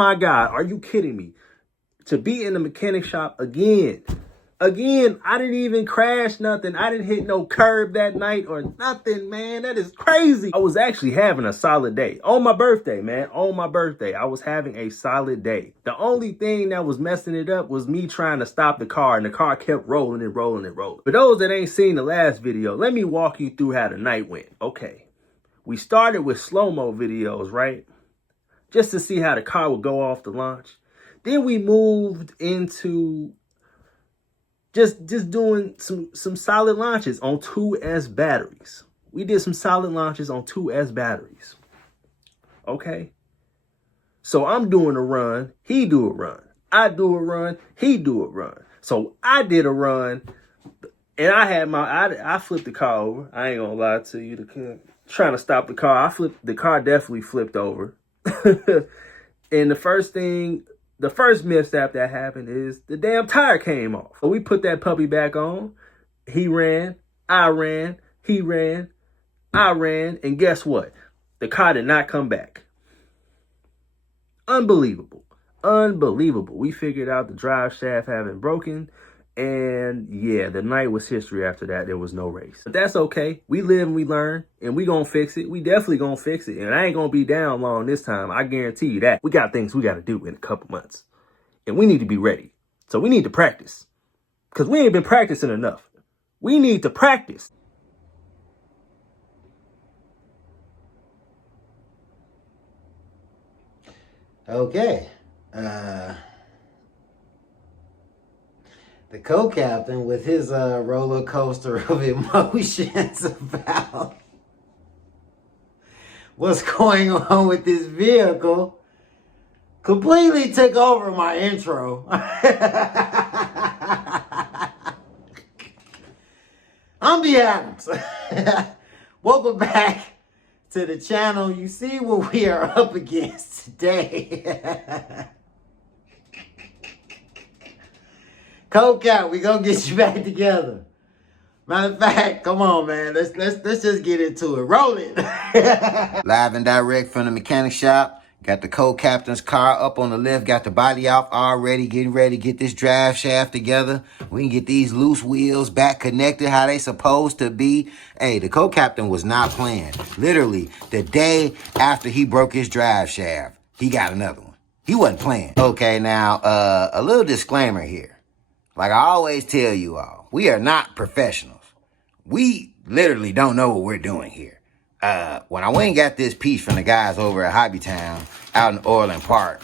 my God, are you kidding me? To be in the mechanic shop again. Again, I didn't even crash nothing. I didn't hit no curb that night or nothing, man. That is crazy. I was actually having a solid day. On my birthday, man. On my birthday, I was having a solid day. The only thing that was messing it up was me trying to stop the car, and the car kept rolling and rolling and rolling. For those that ain't seen the last video, let me walk you through how the night went. Okay. We started with slow-mo videos, right? Just to see how the car would go off the launch. Then we moved into just doing some solid launches on 2S batteries. We did some solid launches on 2S batteries. Okay. So I'm doing a run, he do a run. I do a run, he do a run. So I did a run, and I had I flipped the car over. I ain't gonna lie to you. Trying to stop the car. The car definitely flipped over. And the first mishap that happened is the damn tire came off. So we put that puppy back on. He ran, I ran, he ran, I ran, and guess what? The car did not come back. Unbelievable. Unbelievable. We figured out the drive shaft having broken, and yeah, the night was history after that. There was no race. But that's okay. We live and we learn, and we gonna fix it. We definitely gonna fix it, and I ain't gonna be down long this time. I guarantee you that. We got things we gotta do in a couple months, and we need to be ready. So we need to practice, because we ain't been practicing enough. We need to practice. Okay. The co-captain with his roller coaster of emotions about what's going on with this vehicle completely took over my intro. I'm Diagnose. Welcome back to the channel. You see what we are up against today. Co-cap, we gonna get you back together. Matter of fact, come on, man. Let's just get into it. Roll it. Live and direct from the mechanic shop. Got the co-captain's car up on the lift. Got the body off already. Getting ready to get this drive shaft together. We can get these loose wheels back connected how they supposed to be. Hey, the co-captain was not playing. Literally, the day after he broke his drive shaft, he got another one. He wasn't playing. Okay, now, a little disclaimer here. Like I always tell you all, we are not professionals. We literally don't know what we're doing here. When I went and got this piece from the guys over at Hobbytown out in Orland Park,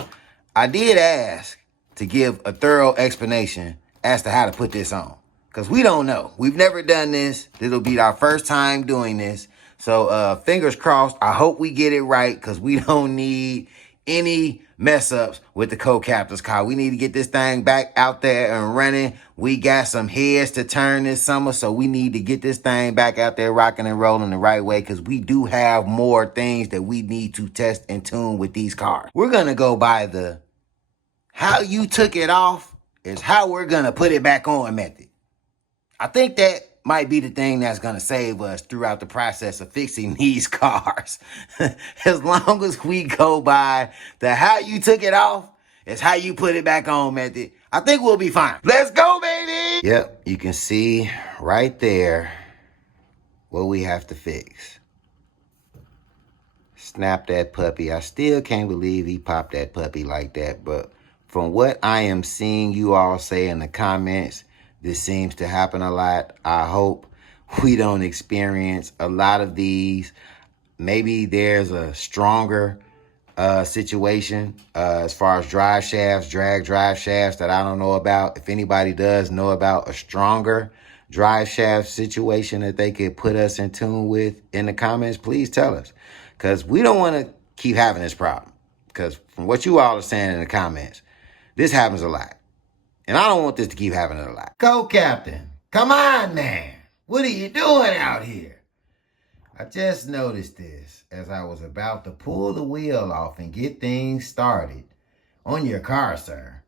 I did ask to give a thorough explanation as to how to put this on. Because we don't know. We've never done this. This'll be our first time doing this. So fingers crossed. I hope we get it right, because we don't need any mess ups with the co-captain's car. We need to get this thing back out there and running. We got some heads to turn this summer, so we need to get this thing back out there rocking and rolling the right way, because we do have more things that we need to test and tune with these cars. We're going to go by the how you took it off is how we're going to put it back on method. I think that might be the thing that's going to save us throughout the process of fixing these cars. As long as we go by the how you took it off is how you put it back on method, I think we'll be fine. Let's go, baby! Yep, you can see right there what we have to fix. Snap that puppy. I still can't believe he popped that puppy like that, but from what I am seeing you all say in the comments, this seems to happen a lot. I hope we don't experience a lot of these. Maybe there's a stronger situation as far as drive shafts, drag drive shafts that I don't know about. If anybody does know about a stronger drive shaft situation that they could put us in tune with in the comments, please tell us. Because we don't want to keep having this problem. Because from what you all are saying in the comments, this happens a lot. And I don't want this to keep happening a lot. Co-captain, come on, man. What are you doing out here? I just noticed this as I was about to pull the wheel off and get things started on your car, sir.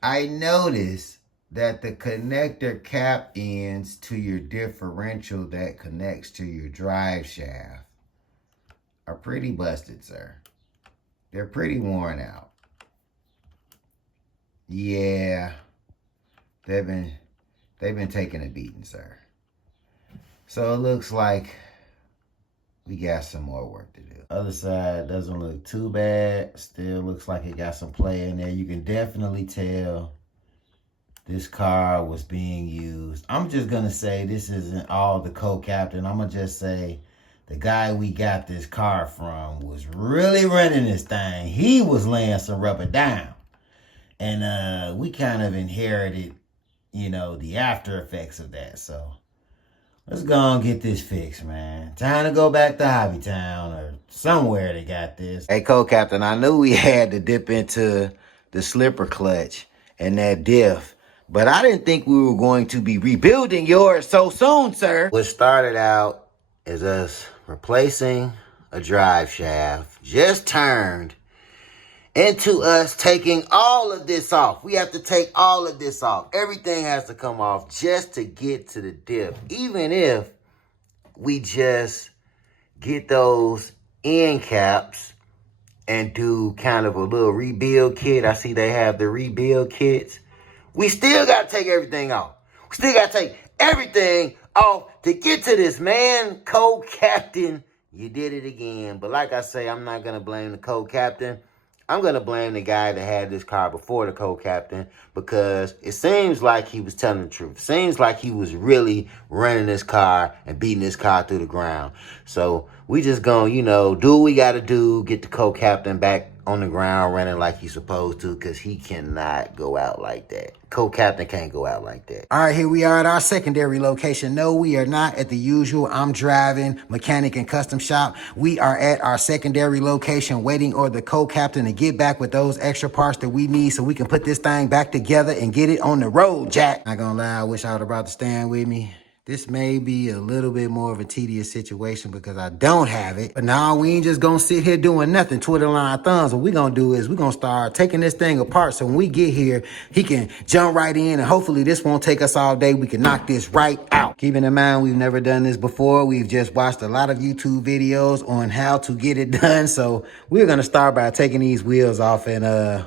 I noticed that the connector cap ends to your differential that connects to your drive shaft are pretty busted, sir. They're pretty worn out. Yeah, they've been taking a beating, sir. So it looks like we got some more work to do. Other side doesn't look too bad. Still looks like it got some play in there. You can definitely tell this car was being used. I'm just gonna say this isn't all the co-captain. I'm gonna just say the guy we got this car from was really running this thing. He was laying some rubber down. And we kind of inherited, you know, the after effects of that. So let's go and get this fixed, man. Time to go back to Hobbytown or somewhere they got this. Hey, co-captain, I knew we had to dip into the slipper clutch and that diff, but I didn't think we were going to be rebuilding yours so soon, sir. What started out as us replacing a drive shaft just turned into us taking all of this off. We have to take all of this off. Everything has to come off just to get to the diff. Even if we just get those end caps and do kind of a little rebuild kit. I see they have the rebuild kits. We still got to take everything off. We still got to take everything off to get to this, man. Co-captain, you did it again. But like I say, I'm not going to blame the co-captain. I'm going to blame the guy that had this car before the co-captain, because it seems like he was telling the truth. Seems like he was really running this car and beating this car through the ground. So we just going to, you know, do what we got to do, get the co-captain back on the ground running like he's supposed to, because he cannot go out like that. Co-captain can't go out like that. All right, here we are at our secondary location. No, we are not at the usual I'm driving mechanic and custom shop. We are at our secondary location waiting on the co-captain to get back with those extra parts that we need so we can put this thing back together and get it on the road, Jack. Not gonna lie, I wish I would have brought the stand with me. This may be a little bit more of a tedious situation because I don't have it. But now we ain't just gonna sit here doing nothing, twiddling our thumbs. What we gonna do is we gonna start taking this thing apart so when we get here, he can jump right in, and hopefully this won't take us all day. We can knock this right out. Keeping in mind, we've never done this before. We've just watched a lot of YouTube videos on how to get it done. So we're gonna start by taking these wheels off and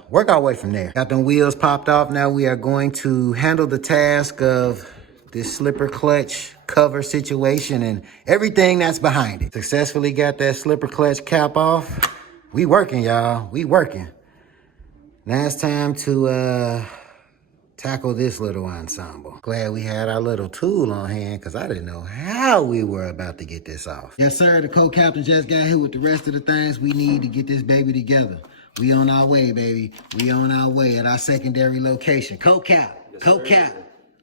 work our way from there. Got them wheels popped off. Now we are going to handle the task of this slipper clutch cover situation and everything that's behind it. Successfully got that slipper clutch cap off. We working, y'all. We working. Now it's time to tackle this little ensemble. Glad we had our little tool on hand because I didn't know how we were about to get this off. Yes, sir. The co-captain just got here with the rest of the things we need to get this baby together. We on our way, baby. We on our way at our secondary location. Co-cap. Yes, co-cap.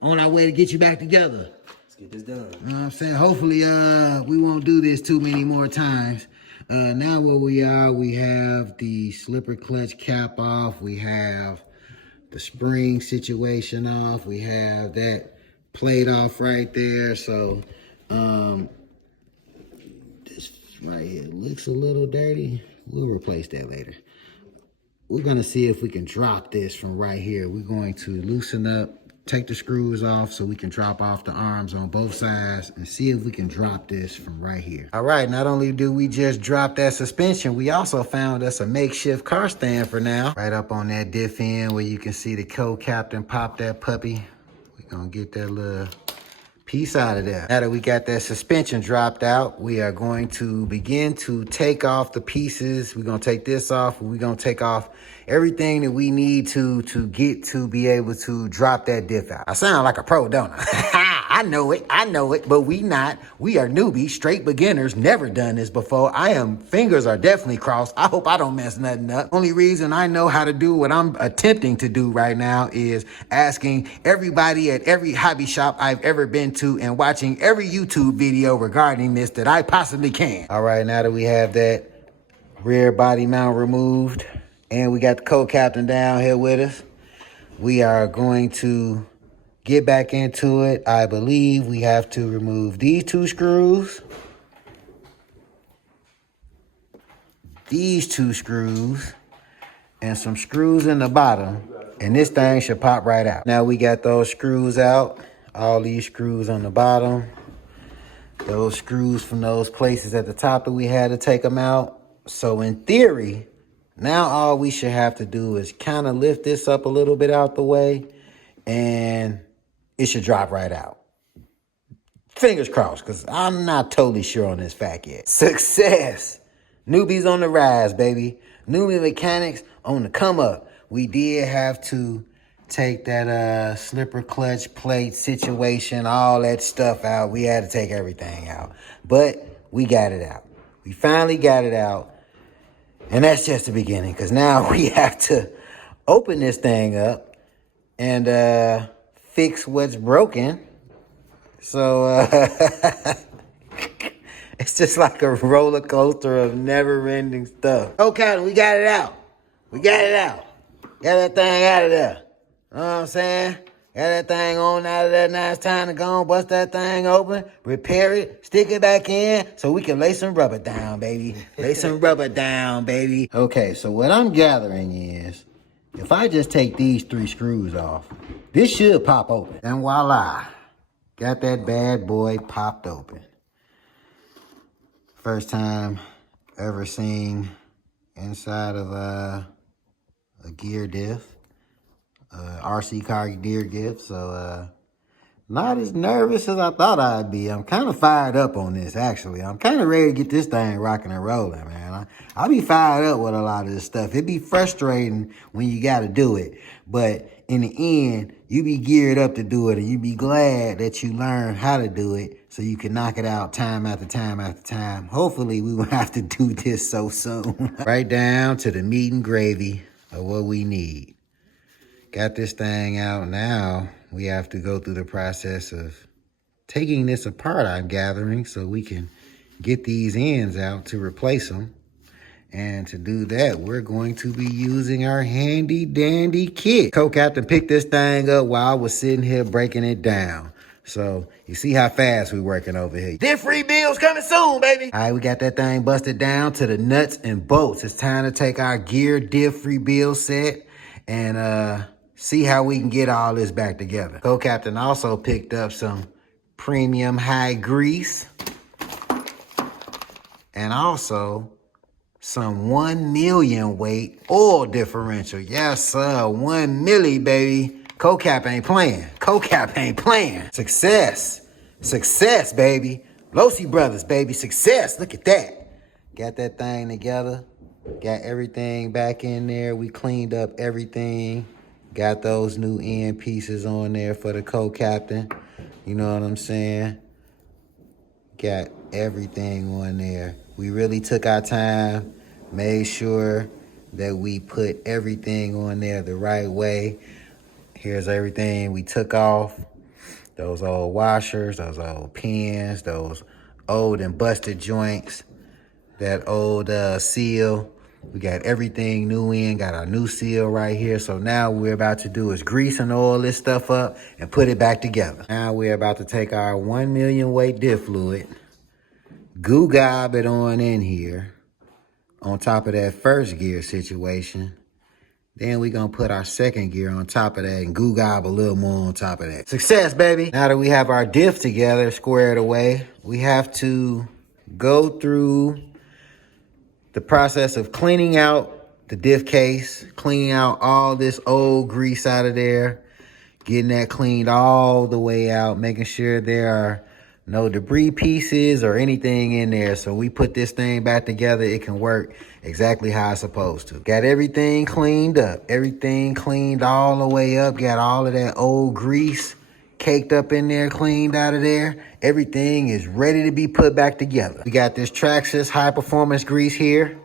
On our way to get you back together. Let's get this done. You know what I'm saying? Hopefully, we won't do this too many more times. Now where we are, we have the slipper clutch cap off. We have the spring situation off. We have that plate off right there. So, this right here looks a little dirty. We'll replace that later. We're going to see if we can drop this from right here. We're going to loosen up, take the screws off so we can drop off the arms on both sides and see if we can drop this from right here. All right, not only do we just drop that suspension, we also found us a makeshift car stand for now. Right up on that diff end where you can see the co-captain pop that puppy. We're gonna get that little piece out of there. Now that we got that suspension dropped out, we are going to begin to take off the pieces. We're gonna take this off, and we're gonna take off everything that we need to get to be able to drop that diff out. I sound like a pro, don't I? I know it, but we not. We are newbies, straight beginners, never done this before. Fingers are definitely crossed. I hope I don't mess nothing up. Only reason I know how to do what I'm attempting to do right now is asking everybody at every hobby shop I've ever been to and watching every YouTube video regarding this that I possibly can. All right, now that we have that rear body mount removed, and we got the co-captain down here with us, we are going to get back into it. I believe we have to remove these two screws, these two screws, and some screws in the bottom, and this thing should pop right out. Now we got those screws out, all these screws on the bottom, those screws from those places at the top that we had to take them out. So in theory, Now all we should have to do is kind of lift this up a little bit out the way, and it should drop right out. Fingers crossed, because I'm not totally sure on this fact yet. Success. Newbies on the rise, baby. Newbie mechanics on the come up. We did have to take that slipper clutch plate situation, all that stuff out. We had to take everything out. But we got it out. We finally got it out. And that's just the beginning, because now we have to open this thing up and fix what's broken. So it's just like a roller coaster of never-ending stuff. Okay, we got it out. We got it out. Got that thing out of there. You know what I'm saying? Got that thing on out of there. Now it's time to go and bust that thing open, repair it, stick it back in so we can lay some rubber down, baby. Lay some rubber down, baby. Okay, so what I'm gathering is, if I just take these 3 screws off, this should pop open. And voila. Got that bad boy popped open. First time ever seen inside of a gear diff, RC car gear diff. So not as nervous as I thought I'd be. I'm kind of fired up on this, actually. I'm kind of ready to get this thing rocking and rolling, man. I'll be fired up with a lot of this stuff. It'd be frustrating when you got to do it, but in the end, you be geared up to do it, and you be glad that you learned how to do it so you can knock it out time after time after time. Hopefully, we won't have to do this so soon. Right down to the meat and gravy of what we need. Got this thing out now. We have to go through the process of taking this apart, I'm gathering, so we can get these ends out to replace them. And to do that, we're going to be using our handy dandy kit. Co-captain picked this thing up while I was sitting here breaking it down. So you see how fast we're working over here. Diff rebuilds coming soon, baby. All right, we got that thing busted down to the nuts and bolts. It's time to take our gear diff rebuild set and see how we can get all this back together. Co-captain also picked up some premium high grease and also some 1 million weight oil differential. Yes, sir. 1 milli, baby. Co-cap ain't playing. Co-cap ain't playing. Success. Success, baby. Losi brothers, baby. Success. Look at that. Got that thing together. Got everything back in there. We cleaned up everything. Got those new end pieces on there for the co-captain. You know what I'm saying? Got everything on there. We really took our time, made sure that we put everything on there the right way. Here's everything we took off. Those old washers, those old pins, those old and busted joints, that old seal. We got everything new in, got our new seal right here. So now what we're about to do is grease and oil this stuff up and put it back together. Now we're about to take our 1 million weight diff fluid, goo gob it on in here on top of that first gear situation. Then we're going to put our second gear on top of that and goo gob a little more on top of that. Success, baby. Now that we have our diff together, squared away, we have to go through the process of cleaning out the diff case, cleaning out all this old grease out of there, getting that cleaned all the way out, making sure there are no debris pieces or anything in there. So we put this thing back together, it can work exactly how it's supposed to. Got everything cleaned up, everything cleaned all the way up, got all of that old grease caked up in there, cleaned out of there. Everything is ready to be put back together. We got this Traxxas high performance grease here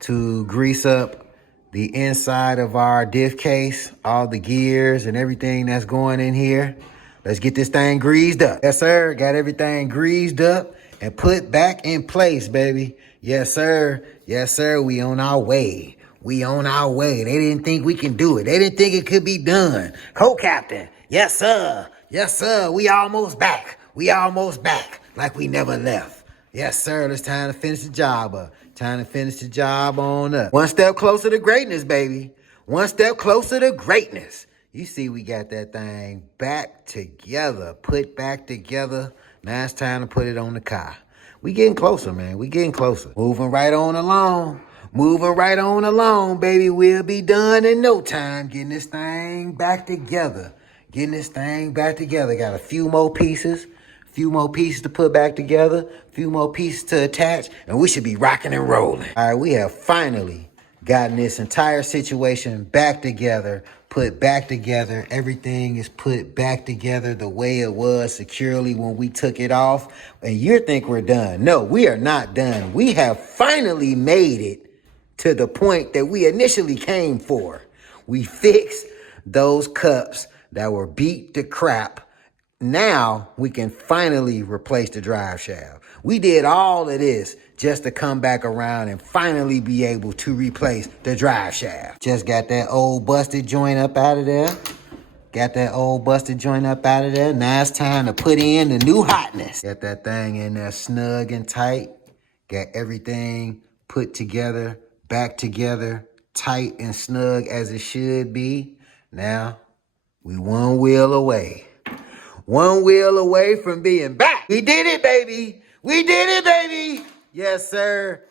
to grease up the inside of our diff case, all the gears and everything that's going in here. Let's get this thing greased up. Yes, sir. Got everything greased up and put back in place, baby. Yes, sir. Yes, sir. We on our way. We on our way. They didn't think we can do it. They didn't think it could be done. Co-captain. Yes, sir. Yes, sir. We almost back. We almost back like we never left. Yes, sir. It's time to finish the job up. Time to finish the job on up. One step closer to greatness, baby. One step closer to greatness. You see, we got that thing back together, put back together. Now it's time to put it on the car. We getting closer, man. We getting closer. Moving right on along. Moving right on along, baby. We'll be done in no time. Getting this thing back together. Got a few more pieces. To put back together. A few more pieces to attach. And we should be rocking and rolling. All right, we have finally gotten this entire situation back together. Put back together. Everything is put back together the way it was securely when we took it off. And you think we're done. No, we are not done. We have finally made it to the point that we initially came for. We fixed those cups that were beat to crap. Now we can finally replace the drive shaft. We did all of this just to come back around and finally be able to replace the drive shaft. Just got that old busted joint up out of there. Now it's time to put in the new hotness. Got that thing in there snug and tight. Got everything put together, back together, tight and snug as it should be. Now, we one wheel away. One wheel away from being back. We did it, baby. Yes, sir.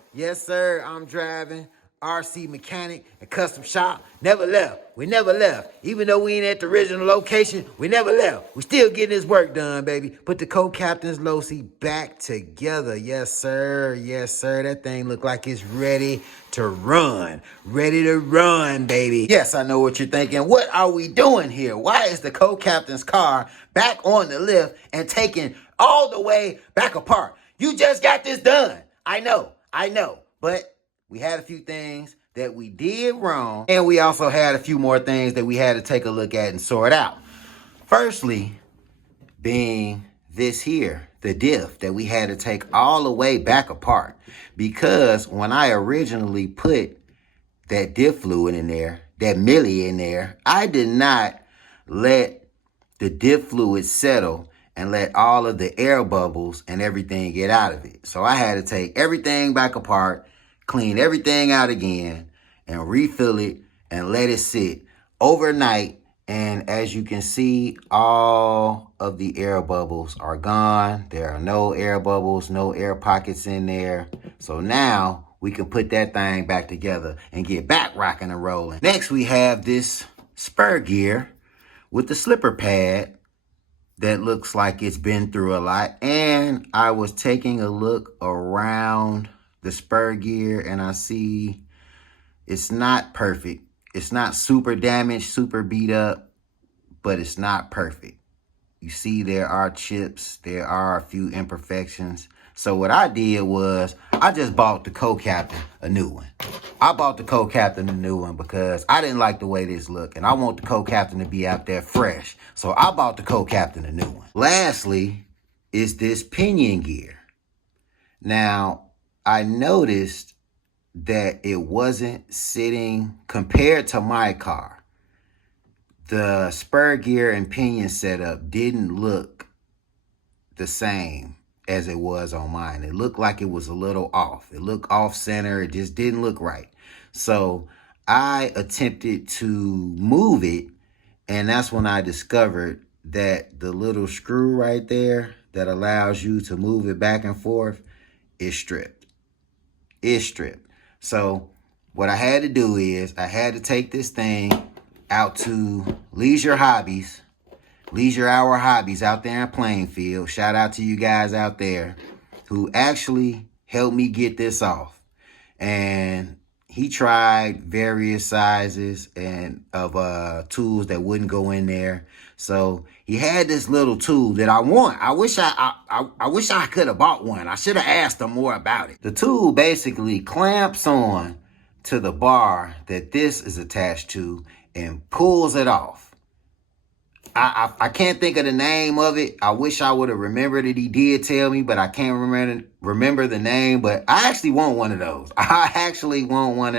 I'm driving. RC mechanic and custom shop. Never left. We never left. Even though we ain't at the original location, we never left. We still getting this work done, baby. Put the co-captain's Losi back together. Yes, sir. That thing look like it's ready to run. Baby. Yes, I know what you're thinking. What are we doing here? Why is the co-captain's car back on the lift and taken all the way back apart? You just got this done. I know. But we had a few things that we did wrong, and we also had a few more things that we had to take a look at and sort out. Firstly, being this here, the diff that we had to take all the way back apart. Because when I originally put that diff fluid in there, that milli in there, I did not let the diff fluid settle and let all of the air bubbles and everything get out of it. So I had to take everything back apart, clean everything out again, and refill it and let it sit overnight. And as you can see, all of the air bubbles are gone. There are no air bubbles, no air pockets in there. So now we can put that thing back together and get back rocking and rolling. Next, we have this spur gear with the slipper pad that looks like it's been through a lot. And I was taking a look around the spur gear and I see it's not perfect. It's not super damaged, super beat up, but it's not perfect. You see there are chips, there are a few imperfections. So what I did was I just bought the co-captain a new one. Because I didn't like the way this looked and I want the co-captain to be out there fresh. So I bought the co-captain a new one. Lastly is this pinion gear. Now, I noticed that it wasn't sitting compared to my car. The spur gear and pinion setup didn't look the same as it was on mine. It looked like it was a little off. It looked off center. It just didn't look right. So I attempted to move it, and that's when I discovered that the little screw right there that allows you to move it back and forth is stripped. So what I had to do is I had to take this thing out to Leisure Hour Hobbies out there in Plainfield. Shout out to you guys out there who actually helped me get this off. And he tried various sizes and of tools that wouldn't go in there. So he had this little tool that I want. I wish I could have bought one. I should have asked him more about it. The tool basically clamps on to the bar that this is attached to and pulls it off. I can't think of the name of it. I wish I would have remembered it. He did tell me, but I can't remember the name. But I actually want one of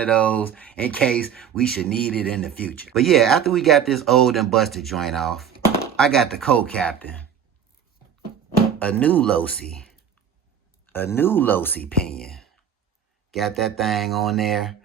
those. In case we should need it in the future. But yeah, after we got this old and busted joint off, I got the co-captain. A new Losi pinion. Got that thing on there.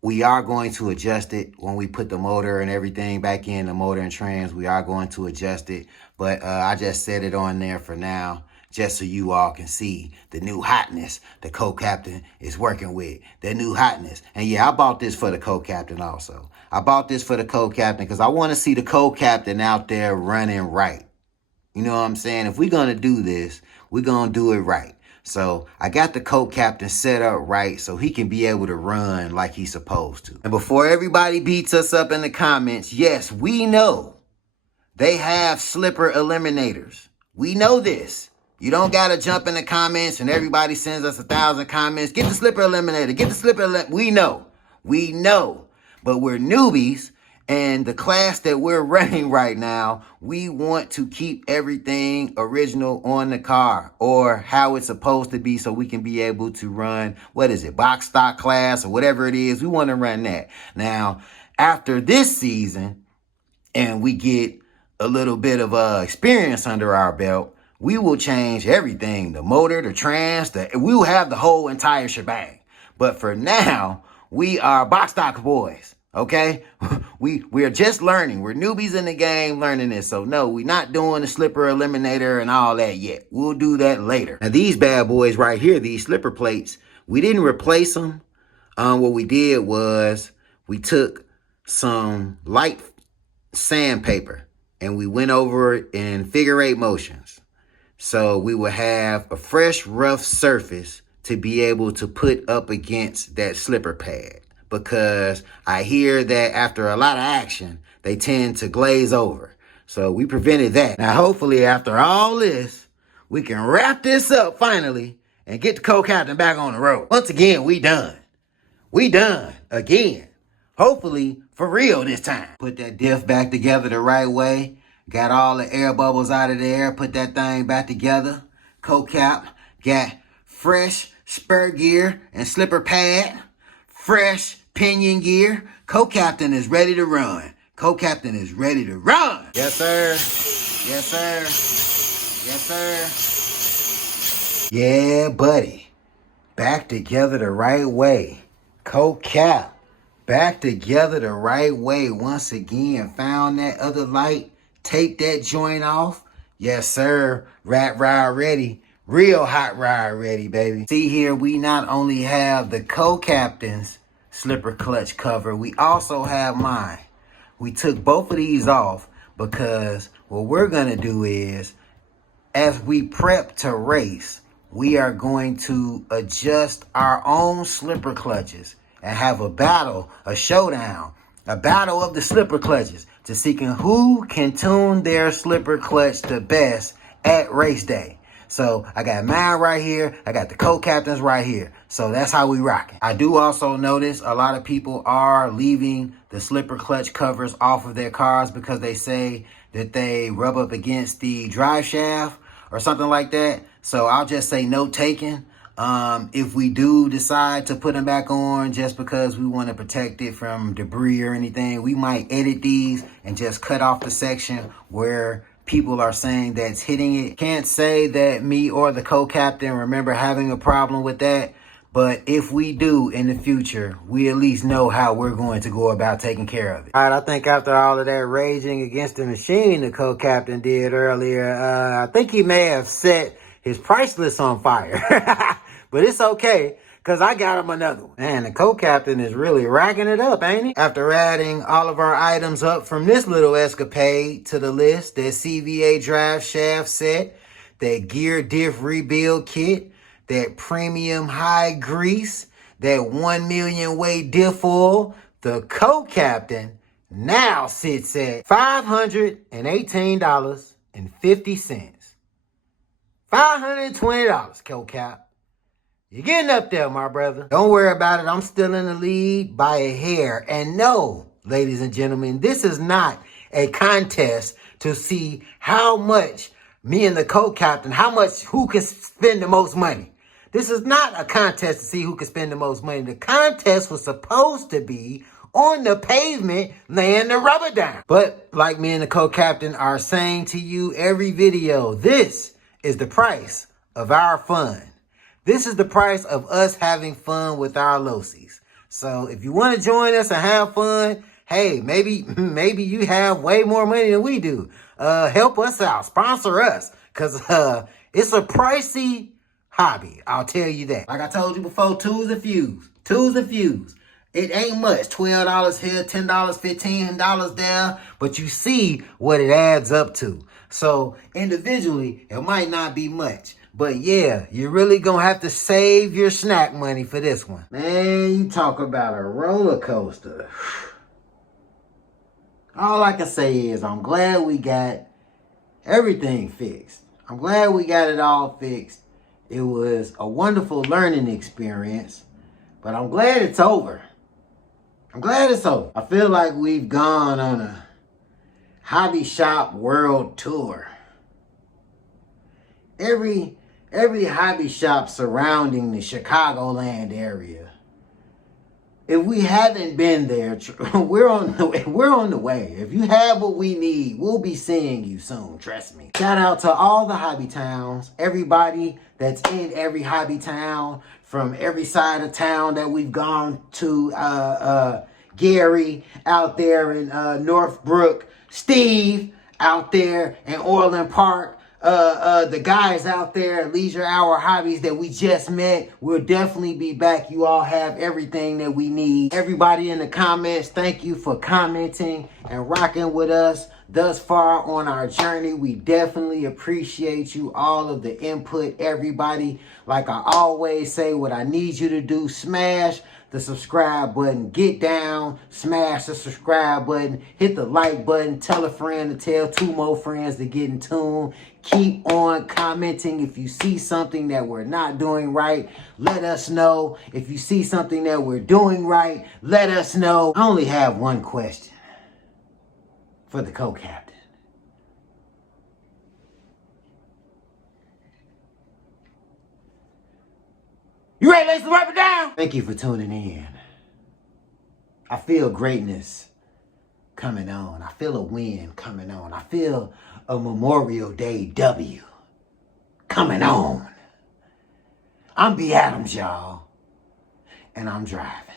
We are going to adjust it when we put the motor and everything back in, the motor and trans. We are going to adjust it, but I just set it on there for now just so you all can see the new hotness the co-captain is working with. The new hotness. And yeah, I bought this for the co-captain also. I bought this for the co-captain because I want to see the co-captain out there running right. You know what I'm saying? If we're going to do this, we're going to do it right. So I got the co-captain set up right so he can be able to run like he's supposed to. And before everybody beats us up in the comments, yes, we know they have slipper eliminators. We know this. You don't got to jump in the comments and everybody sends us 1,000 comments. Get the slipper eliminator. Get the slipper eliminator. We know. We know. But we're newbies. And the class that we're running right now, we want to keep everything original on the car or how it's supposed to be so we can be able to run, what is it, box stock class or whatever it is. We want to run that. Now, after this season and we get a little bit of experience under our belt, we will change everything, the motor, the trans, we will have the whole entire shebang. But for now, we are box stock boys. Okay, we're just learning. We're newbies in the game learning this. So no, we're not doing the slipper eliminator and all that yet. We'll do that later. Now these bad boys right here, these slipper plates, we didn't replace them. What we did was we took some light sandpaper and we went over it in figure-8 motions. So we will have a fresh, rough surface to be able to put up against that slipper pad. Because I hear that after a lot of action, they tend to glaze over. So we prevented that. Now, hopefully, after all this, we can wrap this up finally and get the co-captain back on the road. Once again, we done. We done again. Hopefully, for real this time. Put that diff back together the right way. Got all the air bubbles out of there. Put that thing back together. Co-cap. Got fresh spur gear and slipper pad. Fresh pinion gear. Co-captain is ready to run. Co-captain is ready to run. Yes, sir. Yes, sir. Yes, sir. Yeah, buddy. Back together the right way. Co-cap. Back together the right way. Once again, found that other light. Take that joint off. Yes, sir. Rat ride ready. Real hot ride ready, baby. See here, we not only have the co-captain's slipper clutch cover, we also have mine. We took both of these off because what we're going to do is, as we prep to race, we are going to adjust our own slipper clutches and have a battle, a showdown, a battle of the slipper clutches to see who can tune their slipper clutch the best at race day. So I got mine right here. I got the co-captains right here. So that's how we rocking. I do also notice a lot of people are leaving the slipper clutch covers off of their cars because they say that they rub up against the drive shaft or something like that. So I'll just say no taking. If we do decide to put them back on just because we want to protect it from debris or anything, we might edit these and just cut off the section where people are saying that's hitting it. Can't say that me or the co-captain remember having a problem with that. But if we do in the future, we at least know how we're going to go about taking care of it. All right, I think after all of that raging against the machine the co-captain did earlier, I think he may have set his price list on fire. But it's okay, because I got him another one. Man, the co-captain is really racking it up, ain't he? After adding all of our items up from this little escapade to the list, that CVA drive shaft set, that gear diff rebuild kit, that premium high grease, that 1 million weight diff oil, the co-captain now sits at $518.50. $520, co-cap. You're getting up there, my brother. Don't worry about it. I'm still in the lead by a hair. And no, ladies and gentlemen, this is not a contest to see how much me and the co-captain, who can spend the most money. This is not a contest to see who can spend the most money. The contest was supposed to be on the pavement laying the rubber down. But like me and the co-captain are saying to you every video, this is the price of our fun. This is the price of us having fun with our Losies. So if you want to join us and have fun, hey, maybe you have way more money than we do. Help us out. Sponsor us. Because It's a pricey hobby, I'll tell you that. Like I told you before, tools and fuse. Tools and fuse. It ain't much. $12 here, $10, $15 there. But you see what it adds up to. So individually, it might not be much. But yeah, you're really going to have to save your snack money for this one. Man, you talk about a roller coaster. All I can say is I'm glad we got everything fixed. I'm glad we got it all fixed. It was a wonderful learning experience. But I'm glad it's over. I'm glad it's over. I feel like we've gone on a hobby shop world tour. Every hobby shop surrounding the Chicagoland area. If we haven't been there, we're on the way. If you have what we need, we'll be seeing you soon, trust me. Shout out to all the hobby towns, everybody that's in every hobby town, from every side of town that we've gone to, Gary out there in Northbrook, Steve out there in Orland Park, the guys out there at Leisure Hour Hobbies that we just met. We'll definitely be back. You all have everything that we need. Everybody in the comments, thank you for commenting and rocking with us thus far on our journey. We definitely appreciate you, all of the input, everybody. Like I always say, what I need you to do, smash the subscribe button, get down, smash the subscribe button, hit the like button, tell a friend to tell 2 more friends to get in tune. Keep on commenting. If you see something that we're not doing right, let us know. If you see something that we're doing right, let us know. I only have one question for the co-captain. You ready, ladies, to wrap it down? Thank you for tuning in. I feel greatness coming on. I feel a win coming on. I feel a Memorial Day W coming on. I'm B. Adams, y'all, and I'm driving.